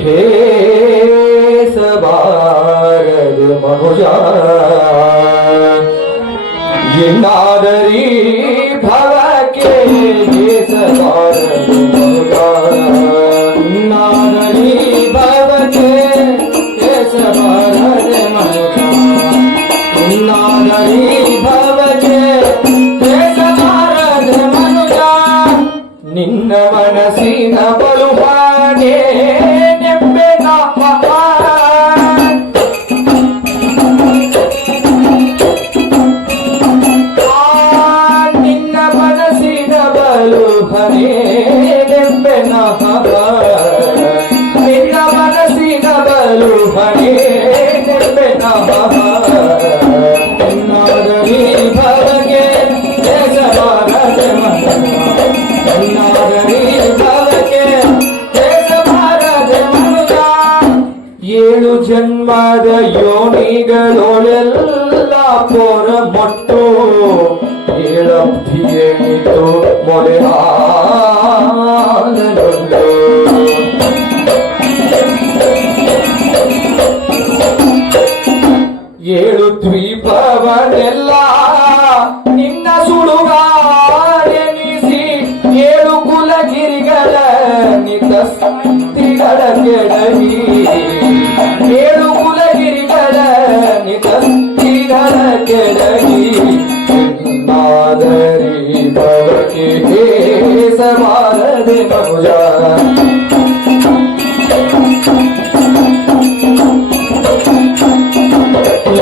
सवार गीनादरी भारत পাথর বট্ট ফিরে তো মরে ಏಳು ದ್ವೀಪವನೆಲ್ಲ ನಿನ್ನ ಸುಳುಗಾರೆನಿಸಿ ಏಳು ಕುಲಗಿರಿಗಳ ನಿತ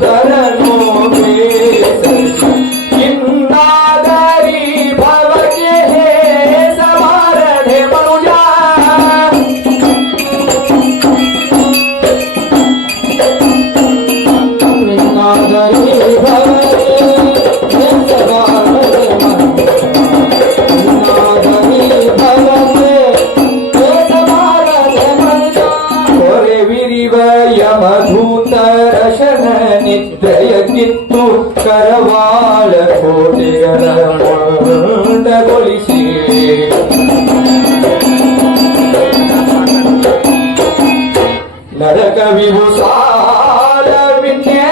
ధరణ سال بي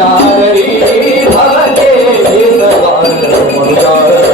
करणु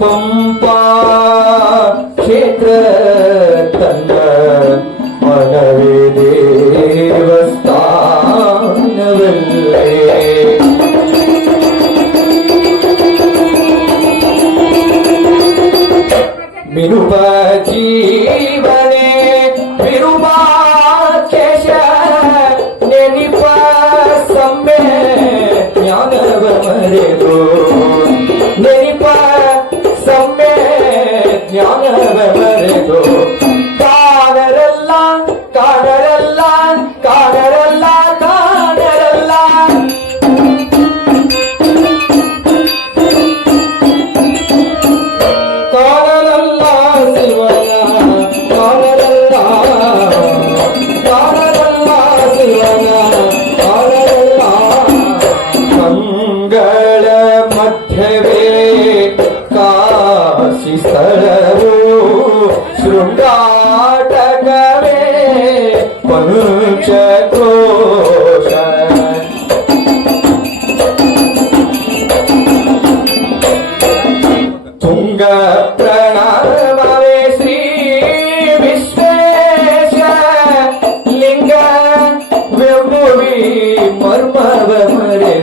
ಪಂಪ ಕ್ಷೇತ್ರ ತಂದ ಮನವೇ ದೇವಸ್ಥಾನವೇ ಮಿರುಪ ಜೀವನೆ சிசரோ சுண்டாடகமே பஞ்சகோ மர்மவரே